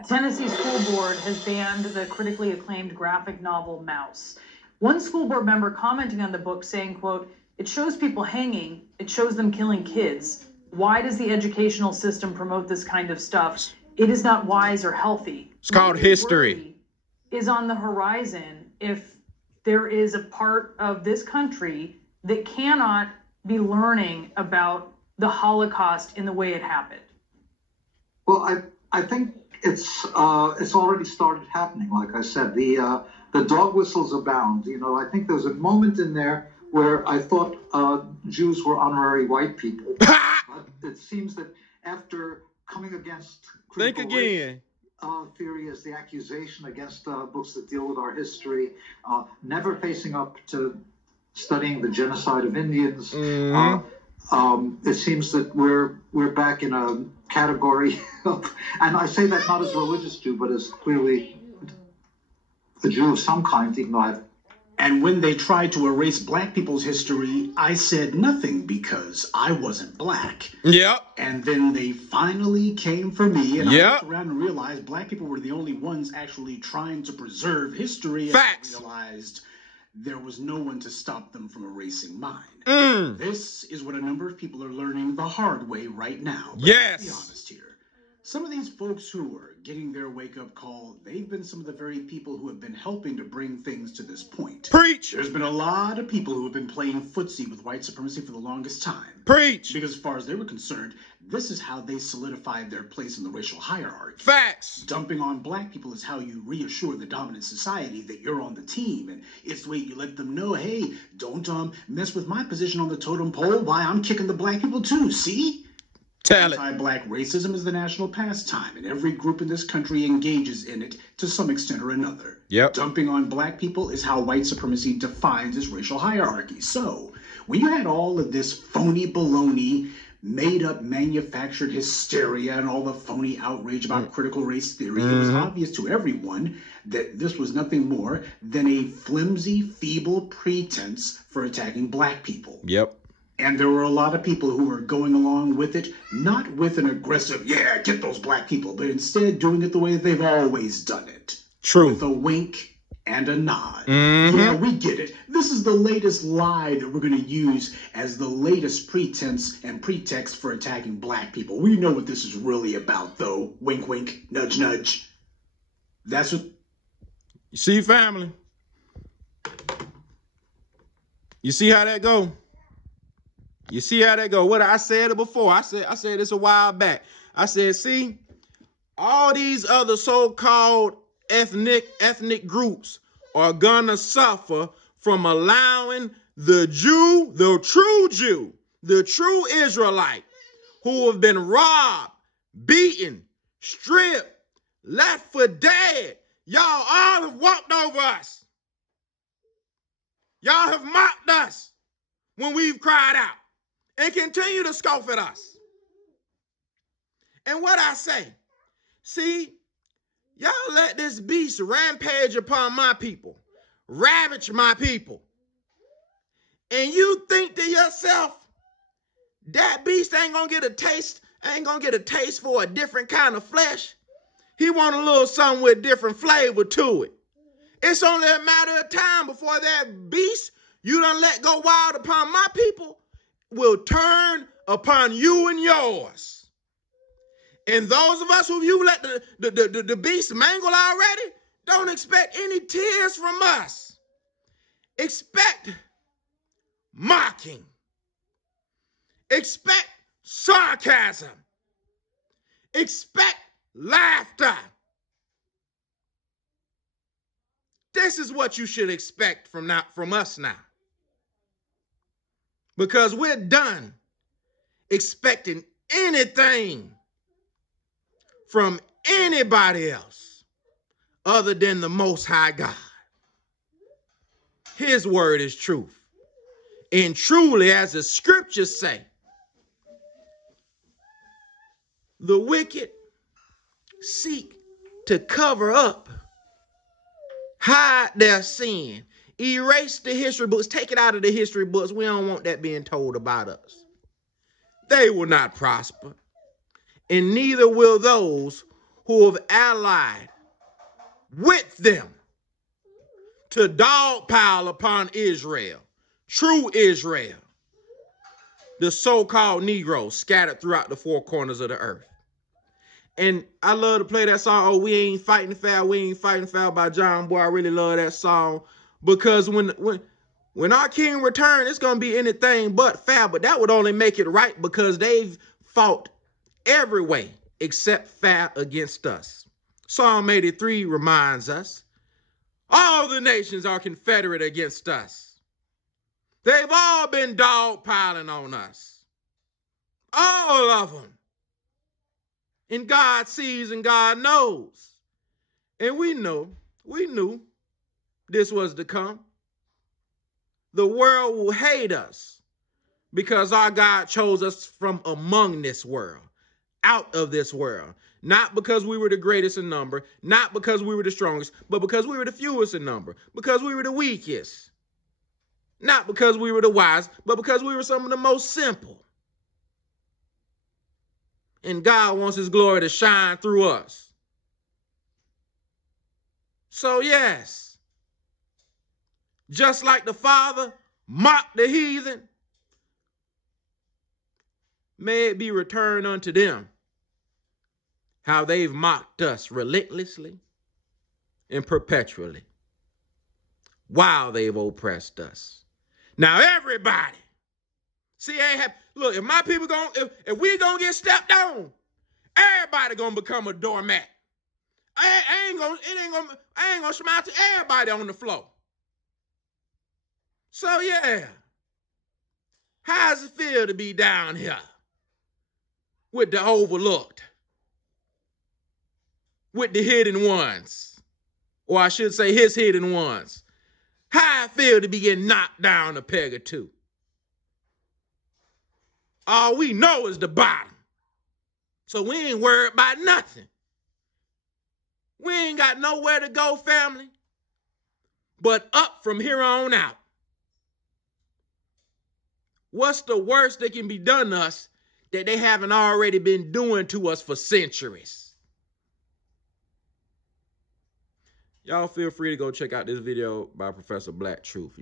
A Tennessee school board has banned the critically acclaimed graphic novel Mouse. One school board member commenting on the book saying, quote, "It shows people hanging, it shows them killing kids. Why does the educational system promote this kind of stuff? It is not wise or healthy." It's called history. Is on the horizon if there is a part of this country that cannot be learning about the Holocaust in the way it happened. Well, I think it's already started happening. Like I said, the dog whistles abound. You know, I think there's a moment in there where I thought Jews were honorary white people. But it seems that after coming against critical race theory as the accusation against books that deal with our history, never facing up to studying the genocide of Indians, it seems that we're back in a category of, and I say that not as a religious Jew, but as clearly a Jew of some kind, even though And when they tried to erase black people's history, I said nothing because I wasn't black. Yep. And then they finally came for me, and I looked around and realized black people were the only ones actually trying to preserve history. Facts. And I realized there was no one to stop them from erasing mine. This is what a number of people are learning the hard way right now. But let's be honest here. Some of these folks who are getting their wake-up call, they've been some of the very people who have been helping to bring things to this point. Preach! There's been a lot of people who have been playing footsie with white supremacy for the longest time. Preach! Because as far as they were concerned, this is how they solidified their place in the racial hierarchy. Facts! Dumping on black people is how you reassure the dominant society that you're on the team. And it's the way you let them know, hey, don't mess with my position on the totem pole. Why, I'm kicking the black people too, see? Anti-black racism is the national pastime, and every group in this country engages in it to some extent or another. Yep. Dumping on black people is how white supremacy defines its racial hierarchy. So, when you had all of this phony baloney, made-up, manufactured hysteria, and all the phony outrage about critical race theory, it was obvious to everyone that this was nothing more than a flimsy, feeble pretense for attacking black people. Yep. And there were a lot of people who were going along with it, not with an aggressive, yeah, get those black people, but instead doing it the way they've always done it. True. With a wink and a nod. Yeah, we get it. This is the latest lie that we're going to use as the latest pretense and pretext for attacking black people. We know what this is really about, though. Wink, wink, nudge, nudge. That's what... You see, family? You see how that go? You see how that go? What I said it before. I said this a while back. I said, see, all these other so-called ethnic groups are gonna suffer from allowing the Jew, the true Israelite, who have been robbed, beaten, stripped, left for dead. Y'all all have walked over us. Y'all have mocked us when we've cried out, and continue to scoff at us. And what I say, see, y'all let this beast rampage upon my people, ravage my people. And you think to yourself, that beast ain't gonna get a taste for a different kind of flesh. He want a little something with different flavor to it. It's only a matter of time before that beast you done let go wild upon my people will turn upon you and yours. And those of us who you let the beast mangle already, don't expect any tears from us. Expect mocking. Expect sarcasm. Expect laughter. This is what you should expect from us now. Because we're done expecting anything from anybody else other than the Most High God. His word is truth. And truly, as the scriptures say, the wicked seek to cover up, hide their sin, erase the history books, take it out of the history books. We don't want that being told about us. They will not prosper, and neither will those who have allied with them to dogpile upon Israel, true Israel, the so-called Negroes scattered throughout the four corners of the earth. And I love to play that song, "Oh, We Ain't Fighting Foul, We Ain't Fighting Foul" by John Boy. I really love that song because when our king returns, it's going to be anything but foul. But that would only make it right because they've fought every way except foul against us. Psalm 83 reminds us, all the nations are confederate against us. They've all been dogpiling on us. All of them. And God sees and God knows. And we knew this was to come. The world will hate us because our God chose us from among this world, out of this world. Not because we were the greatest in number, not because we were the strongest, but because we were the fewest in number, because we were the weakest. Not because we were the wise, but because we were some of the most simple. And God wants his glory to shine through us. So yes, just like the Father mocked the heathen, may it be returned unto them how they've mocked us relentlessly and perpetually while they've oppressed us. Now everybody, see, look, if my people if we gonna get stepped on, everybody gonna become a doormat. I ain't gonna smile to everybody on the floor. So yeah, how does it feel to be down here with the overlooked, with the hidden ones, or I should say his hidden ones? How it feel to be getting knocked down a peg or two? All we know is the bottom. So we ain't worried about nothing. We ain't got nowhere to go, family, but up from here on out. What's the worst that can be done to us that they haven't already been doing to us for centuries? Y'all feel free to go check out this video by Professor Black Truth,